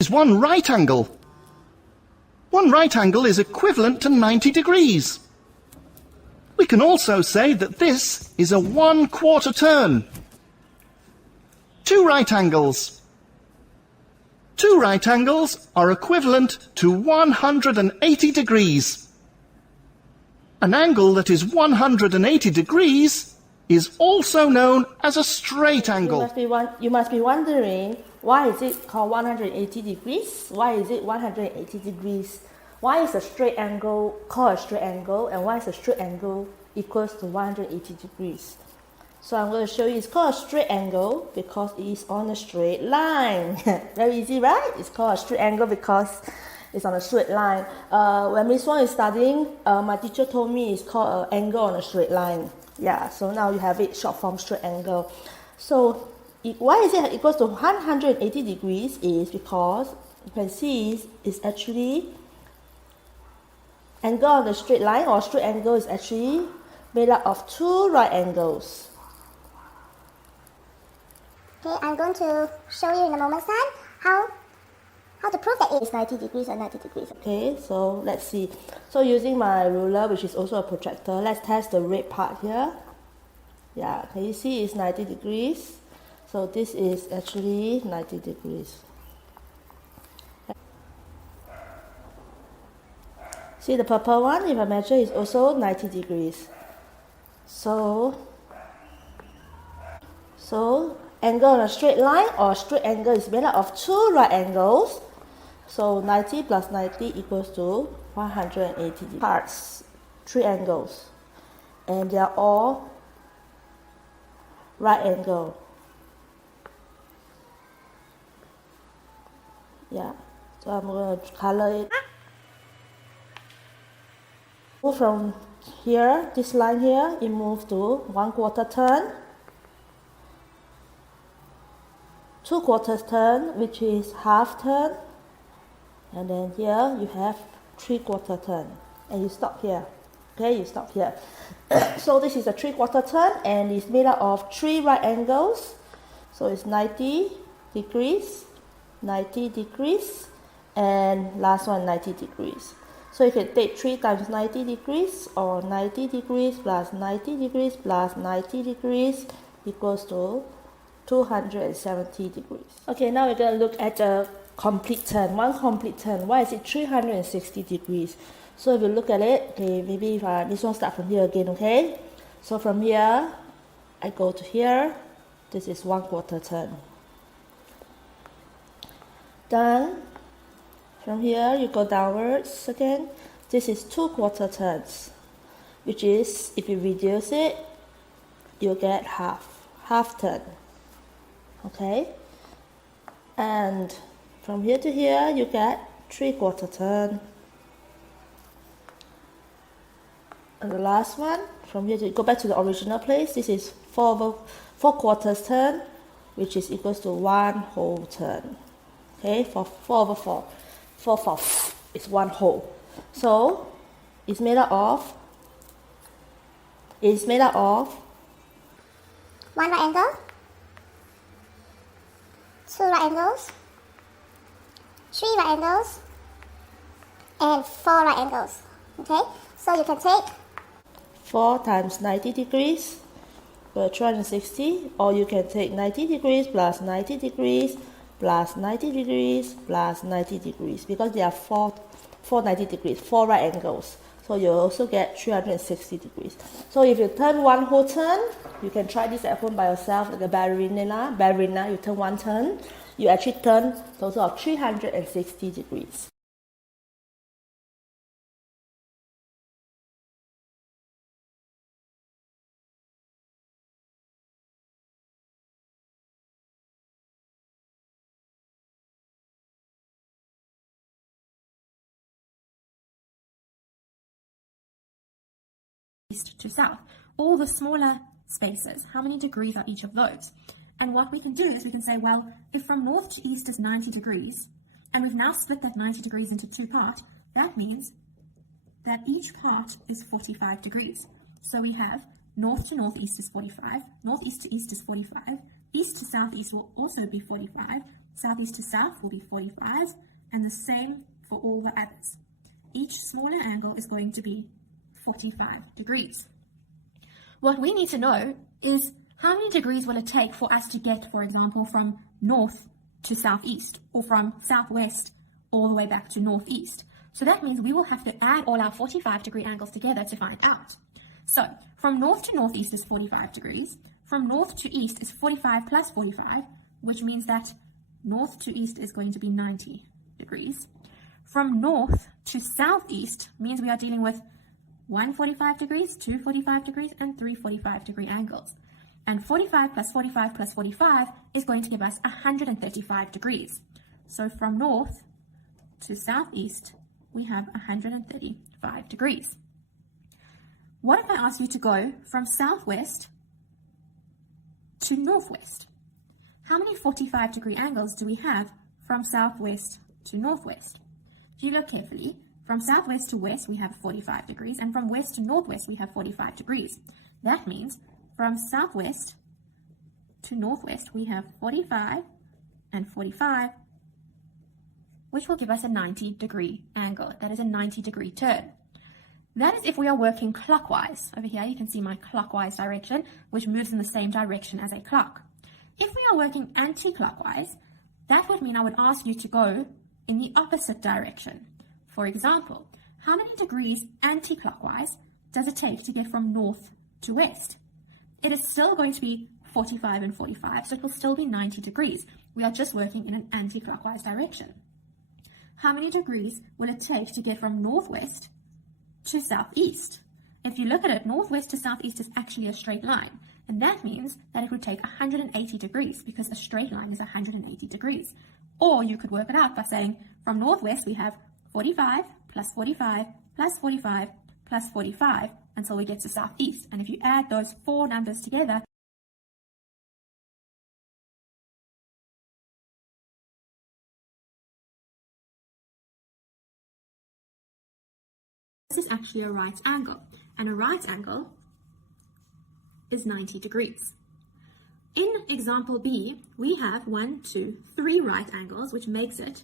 is one right angle. One right angle is equivalent to 90 degrees. We can also say that this is a 1/4 turn. Two right angles. Two right angles are equivalent to 180 degrees. An angle that is 180 degrees is also known as a straight angle. You must be wondering, why is it called 180 degrees? Why is it 180 degrees? Why is a straight angle called a straight angle, and why is a straight angle equals to 180 degrees? So I'm going to show you, it's called a straight angle because it is on a straight line. Very easy, right? It's called a straight angle because it's on a straight line. When Miss Wong is studying, my teacher told me it's called an angle on a straight line. Yeah, so now you have it short form straight angle. So why is it equals to 180 degrees is because you can see it's actually angle on the straight line, or straight angle is actually made up of two right angles. Okay, I'm going to show you in a moment's time how to prove that it is 90 degrees or 90 degrees. Okay, so let's see. So using my ruler, which is also a protractor, let's test the red part here. Yeah, can you see it's 90 degrees? So this is actually 90 degrees. See the purple one, if I measure, is also 90 degrees. So angle on a straight line or straight angle is made up of two right angles. So 90 plus 90 equals to 180 parts, three angles. And they are all right angle. Yeah, so I'm going to color it. Move from here, this line here, it moves to 1/4 turn. 2/4 turn, which is half turn, and then here you have 3/4 turn, and you stop here. Okay, you stop here. So this is a 3/4 turn, and it's made up of three right angles. So it's 90 degrees, 90 degrees, and last one 90 degrees. So you can take 3 times 90 degrees, or 90 degrees plus 90 degrees plus 90 degrees equals to 270 degrees. Okay, now we're going to look at a complete turn, one complete turn. Why is it 360 degrees? So if you look at it, okay, maybe if this one start from here again, okay? So from here, I go to here, this is 1/4 turn. Done. From here, you go downwards again. This is 2/4 turns, which is, if you reduce it, you get half turn. Okay? And from here to here, you get 3/4 turn. And the last one, from here to go back to the original place, this is 4/4 turn, which is equals to 1 whole turn. Okay, for 4/4. 4/4 is 1 whole. So it's made up of One right angle, two right angles, three right angles, and four right angles. Okay, so you can take 4 times 90 degrees, 360, or you can take 90 degrees plus 90 degrees plus 90 degrees plus 90 degrees, because there are four 90 degrees, 4 right angles. So you also get 360 degrees. So if you turn 1 whole turn, you can try this at home by yourself, like a ballerina, you turn 1 turn, you actually turn a total of 360 degrees. East to south, all the smaller spaces, how many degrees are each of those? And what we can do is we can say, well, if from north to east is 90 degrees, and we've now split that 90 degrees into two parts, that means that each part is 45 degrees. So we have north to northeast is 45, northeast to east is 45, east to southeast will also be 45, southeast to south will be 45, and the same for all the others. Each smaller angle is going to be 45 degrees. What we need to know is how many degrees will it take for us to get, for example, from north to southeast, or from southwest all the way back to northeast. So that means we will have to add all our 45-degree angles together to find out. So from north to northeast is 45 degrees. From north to east is 45 plus 45, which means that north to east is going to be 90 degrees. From north to southeast means we are dealing with 145 degrees, 245 degrees, and 345-degree angles. And 45 plus 45 plus 45 is going to give us 135 degrees. So from north to southeast, we have 135 degrees. What if I ask you to go from southwest to northwest? How many 45-degree angles do we have from southwest to northwest? If you look carefully, from southwest to west, we have 45 degrees, and from west to northwest, we have 45 degrees. That means from southwest to northwest, we have 45 and 45, which will give us a 90-degree angle. That is a 90-degree turn. That is if we are working clockwise. Over here, you can see my clockwise direction, which moves in the same direction as a clock. If we are working anti-clockwise, that would mean I would ask you to go in the opposite direction. For example, how many degrees anti-clockwise does it take to get from north to west? It is still going to be 45 and 45, so it will still be 90 degrees. We are just working in an anti-clockwise direction. How many degrees will it take to get from northwest to southeast? If you look at it, northwest to southeast is actually a straight line, and that means that it would take 180 degrees because a straight line is 180 degrees. Or you could work it out by saying from northwest we have 45 plus 45 plus 45 plus 45 until we get to southeast. And if you add those four numbers together, this is actually a right angle, and a right angle is 90 degrees. In example B, we have 1, 2, 3 right angles, which makes it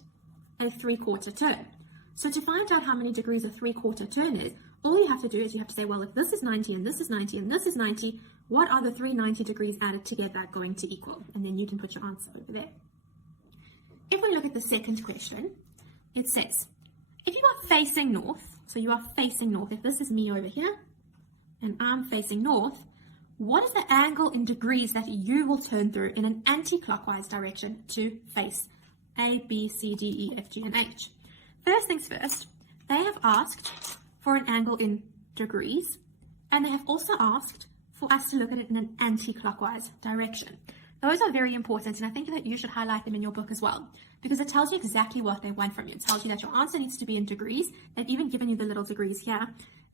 a 3/4 turn. So to find out how many degrees a 3/4 turn is, all you have to do is you have to say, well, if this is 90 and this is 90 and this is 90, what are the 3 90 degrees added together going to equal? And then you can put your answer over there. If we look at the second question, it says, if you are facing north, so you are facing north, if this is me over here and I'm facing north, what is the angle in degrees that you will turn through in an anti-clockwise direction to face A, B, C, D, E, F, G, and H? First things first, they have asked for an angle in degrees, and they have also asked for us to look at it in an anti-clockwise direction. Those are very important, and I think that you should highlight them in your book as well, because it tells you exactly what they want from you. It tells you that your answer needs to be in degrees. They've even given you the little degrees here,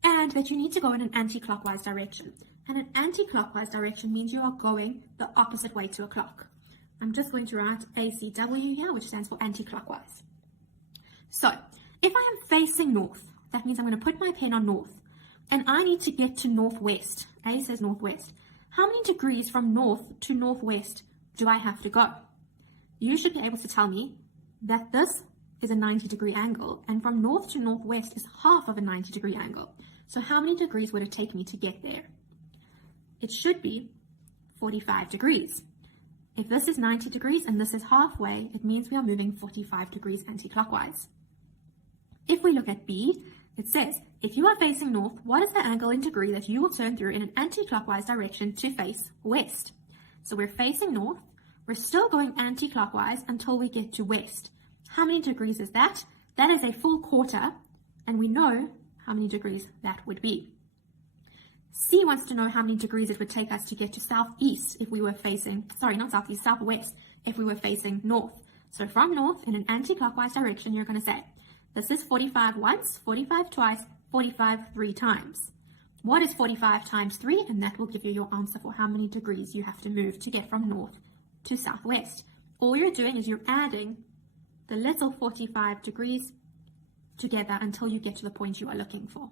and that you need to go in an anti-clockwise direction. And an anti-clockwise direction means you are going the opposite way to a clock. I'm just going to write ACW here, which stands for anti-clockwise. So, if I am facing north, that means I'm going to put my pen on north, and I need to get to northwest. A says northwest. How many degrees from north to northwest do I have to go? You should be able to tell me that this is a 90-degree angle, and from north to northwest is half of a 90-degree angle. So how many degrees would it take me to get there? It should be 45 degrees. If this is 90 degrees and this is halfway, it means we are moving 45 degrees anti-clockwise. If we look at B, it says, if you are facing north, what is the angle in degree that you will turn through in an anti-clockwise direction to face west? So we're facing north, we're still going anti-clockwise until we get to west. How many degrees is that? That is a full quarter, and we know how many degrees that would be. C wants to know how many degrees it would take us to get to southeast if we were facing, southwest if we were facing north. So from north in an anti-clockwise direction, you're going to say, this is 45 once, 45 twice, 45 3 times. What is 45 times 3? And that will give you your answer for how many degrees you have to move to get from north to southwest. All you're doing is you're adding the little 45 degrees together until you get to the point you are looking for.